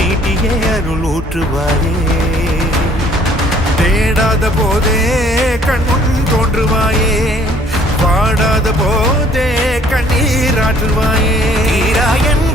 நீட்டியே அருள் ஊற்றுவாயே. தேடாத போதே கண்முன் தோன்றுவாயே, பாடாத போதே கண்ணீராற்றுவாயே. தீராயன்